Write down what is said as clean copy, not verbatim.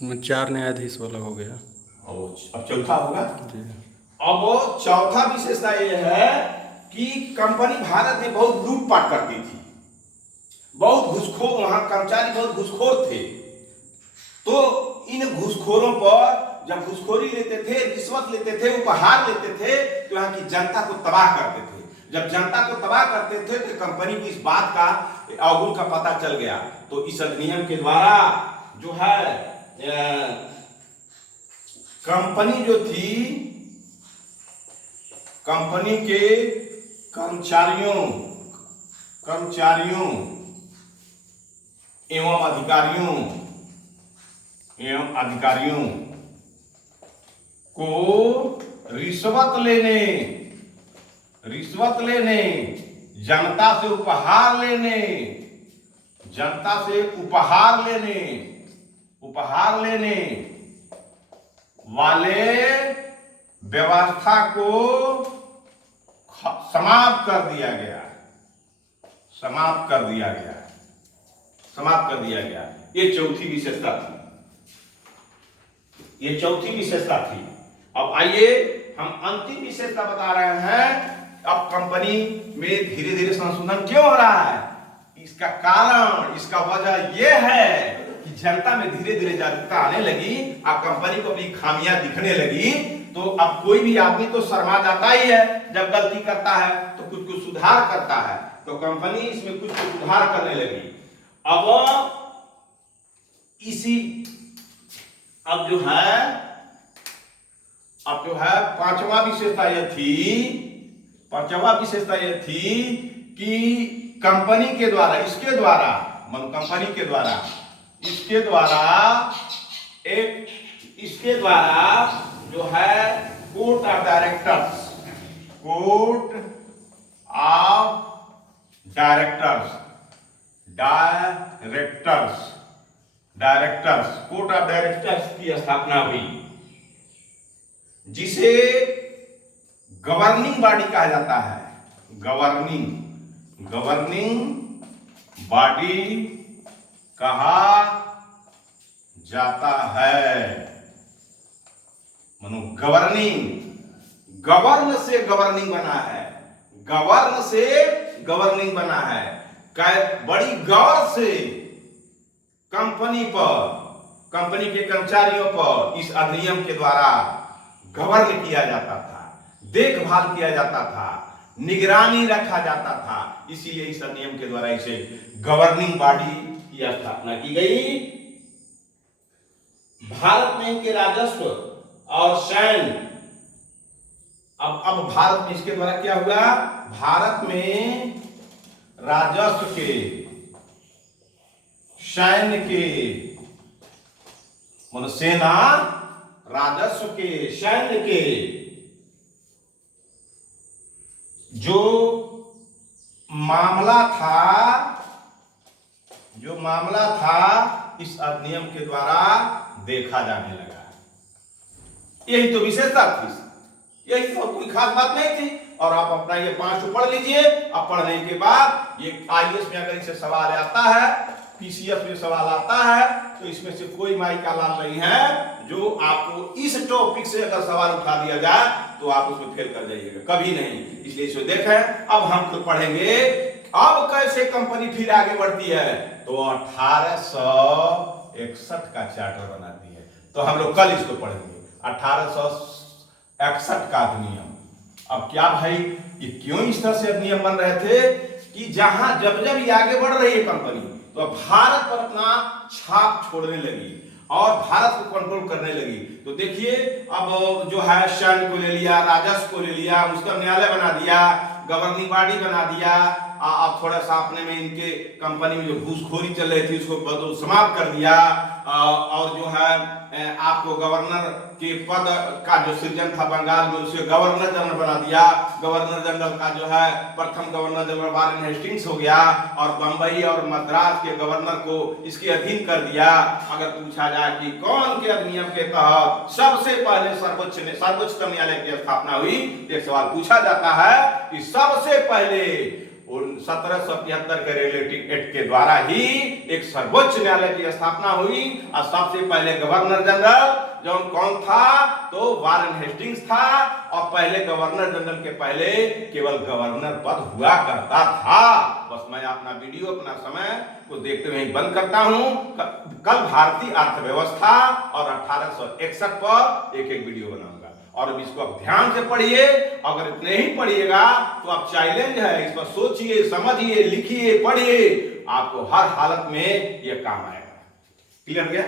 चार न्यायाधीश वाला हो गया। और अब चौथा होगा। जी। अब चौथा विशेषता यह है कि कंपनी भारत में बहुत लूटपाट करती थी, बहुत घूसखोर, वहां कर्मचारी बहुत घूसखोर थे। तो इन घूसखोरों पर जब घूसखोरी लेते थे, रिश्वत लेते थे, उपहार लेते थे, तो यहाँ की जनता को तबाह करते थे। जब जनता को तबाह करते थे तो कंपनी को इस बात का अवगुण का पता चल गया। तो इस अधिनियम के द्वारा जो है कंपनी जो थी, कंपनी के कर्मचारियों एवं अधिकारियों को रिश्वत लेने, जनता से उपहार लेने वाले व्यवस्था को समाप्त कर दिया गया। ये चौथी विशेषता थी। अब आइए हम अंतिम विशेषता बता रहे हैं। अब कंपनी में धीरे धीरे संशोधन क्यों हो रहा है, इसका कारण, इसका वजह यह है कि जनता में धीरे धीरे जागरूकता आने लगी। अब कंपनी को अपनी खामियां दिखने लगी। तो अब कोई भी आदमी तो शर्मा जाता ही है, जब गलती करता है तो कुछ सुधार करता है। तो कंपनी इसमें कुछ सुधार करने लगी। अब जो है पांचवा विशेषता यह थी कि कंपनी के द्वारा, इसके द्वारा जो है कोर्ट ऑफ डायरेक्टर्स की स्थापना हुई, जिसे गवर्निंग बॉडी कहा जाता है। गवर्निंग बॉडी कहा जाता है। मानो गवर्न से गवर्निंग बना है। बड़ी गौर से कंपनी के कर्मचारियों पर इस अधिनियम के द्वारा गवर्न किया जाता था, देखभाल किया जाता था, निगरानी रखा जाता था। इसीलिए इस अधिनियम के द्वारा इसे गवर्निंग बॉडी की स्थापना की गई। भारत में इनके राजस्व और सैन्य, अब भारत में इसके द्वारा क्या हुआ, भारत में राजस्व के, सैन्य के, मतलब सेना, राजस्व के, सैन्य के जो मामला था इस अधिनियम के द्वारा देखा जाने लगा। यही तो विशेषता थी, यही तो कोई खास बात नहीं थी। और आप अपना ये 5 पढ़ लीजिए। अब पढ़ने के बाद ये आईएएस में अगर इसे सवाल आता है, पीसीएस में सवाल आता है, तो इसमें से कोई माई का लाल नहीं है जो आपको इस टॉपिक से अगर सवाल उठा दिया जाए तो आप उसमें फेल कर जाइएगा, कभी नहीं। इसलिए इसे देखें। अब हम खुद पढ़ेंगे अब कैसे कंपनी फिर आगे बढ़ती है। तो 1861 का चार्टर बनाती है। तो हम लोग कल इसको पढ़ेंगे, 1861 का अधिनियम। अब क्या भाई, ये क्यों इस तरह से अधिनियम बन रहे थे कि जहां जब ये आगे बढ़ रही है कंपनी, तो भारत पर अपना छाप छोड़ने लगी और भारत को कंट्रोल करने लगी। तो देखिए, अब जो है सैन्य को ले लिया, राजस्व को ले लिया, उसका न्यायालय बना दिया, गवर्निंग बॉडी बना दिया। अब थोड़ा सा अपने में इनके कंपनी में जो घूसखोरी चल रही थी उसको समाप्त कर दिया। और जो है आपको गवर्नर के पद का जो सृजन था बंगाल में, उसे गवर्नर जनरल बना दिया। गवर्नर जनरल का जो है प्रथम गवर्नर जनरल वारेन हेस्टिंग्स हो गया और बंबई और मद्रास के गवर्नर को इसके अधीन कर दिया। अगर पूछा जाए कि कौन के अधिनियम के तहत सबसे पहले सर्वोच्चतम न्यायालय की स्थापना हुई, एक सवाल पूछा जाता है कि सबसे पहले 1773 के रिलेटिव एक्ट के द्वारा ही एक सर्वोच्च न्यायालय की स्थापना हुई। और सबसे पहले गवर्नर जनरल जो कौन था, तो वारेन हेस्टिंग्स था। और पहले गवर्नर जनरल के पहले केवल गवर्नर पद हुआ करता था। बस मैं अपना वीडियो, अपना समय को देखते हुए बंद करता हूं। कल भारतीय अर्थव्यवस्था और 1861 पर एक वीडियो बनाऊंगा, और अब इसको आप ध्यान से पढ़िए। अगर इतने ही पढ़िएगा तो आप चैलेंज है, इस पर सोचिए, समझिए, लिखिए, पढ़िए, आपको हर हालत में यह काम आएगा। क्लियर हो गया?